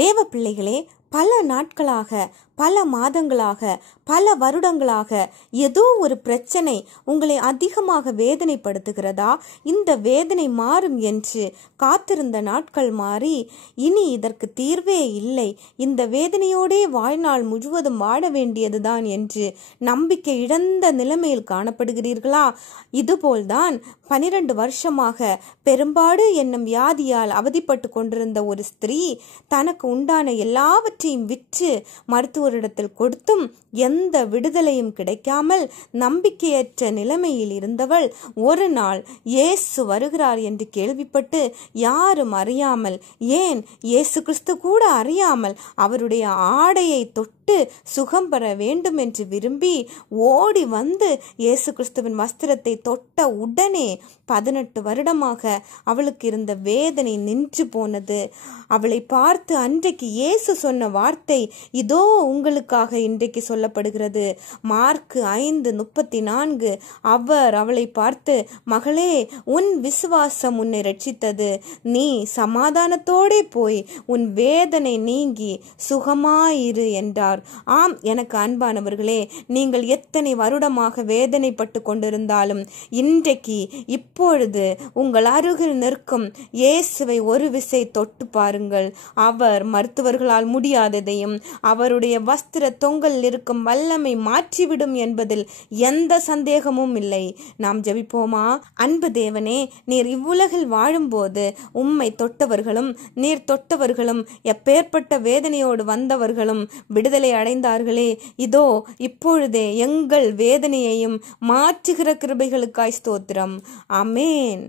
தேவ பிள்ளைகளே, பல நாட்களாக, பல மாதங்களாக, பல வருடங்களாக ஏதோ ஒரு பிரச்சனை உங்களை அதிகமாக வேதனைப்படுத்துகிறதா? இந்த வேதனை மாறும் என்று காத்திருந்த நாட்கள் மாறி இனி இதற்கு தீர்வே இல்லை, இந்த வேதனையோடே வாழ்நாள் முழுவதும் வாழ வேண்டியதுதான் என்று நம்பிக்கை இழந்த நிலைமையில் காணப்படுகிறீர்களா? இதுபோல்தான் 12 வருஷமாக பெரும்பாடு என்னும் வியாதியால் அவதிப்பட்டு கொண்டிருந்த ஒரு ஸ்திரீ தனக்கு உண்டான எல்லாவற்றையும் விற்று மருத்துவரிடத்தில் கொடுத்தும் எந்த விடுதலையும் கிடைக்காமல் நம்பிக்கையற்ற நிலைமையில் இருந்தவள் ஒரு நாள் இயேசு வருகிறார் என்று கேள்விப்பட்டு யாரும் அறியாமல், ஏன் இயேசு கிறிஸ்து கூட அறியாமல் அவருடைய ஆடையை தொட்டு சுகம் பெற வேண்டும் என்று விரும்பி ஓடி வந்து இயேசு கிறிஸ்துவின் வஸ்திரத்தை தொட்ட உடனே 18 வருடமாக அவளுக்கு இருந்த வேதனை நின்று போனது. அவளை பார்த்து அன்றைக்கு இயேசு சொன்ன வார்த்தை இதோ உங்களுக்காக இன்றைக்கு சொல்லப்படுகிறது. மார்க் 5:34 அவர் அவளை பார்த்து, மகளே, உன் விசுவாசம் உன்னை ரட்சித்தது, நீ சமாதானத்தோடே போய் உன் வேதனை நீங்கி சுகமாயிரு என்றார். ஆம், எனக்கு அன்பானவர்களே, நீங்கள் எத்தனை வருடமாக வேதனைப்பட்டு கொண்டிருந்தாலும் இன்றைக்கு இப்பொழுது உங்கள் அருகில் நிற்கும் இயேசுவை ஒரு விசை தொட்டு பாருங்கள். அவர் மருத்துவர்களால் முடியாததையும் அவருடைய வஸ்திர தொங்கல் இருக்கும் வல்லமை மாற்றிவிடும் என்பதில் எந்த சந்தேகமும் இல்லை. நாம் ஜெபிப்போமா? அன்பு தேவனே, நீர் இவ்வுலகில் வாழும்போது உம்மை தொட்டவர்களும் நீர் தொட்டவர்களும் எப்பேற்பட்ட வேதனையோடு வந்தவர்களும் விடுதலை அடைந்தார்களே, இதோ இப்பொழுதே எங்கள் வேதனையையும் மாற்றுகிற கிருபைகளுக்காய் ஸ்தோத்திரம். ஆமென்.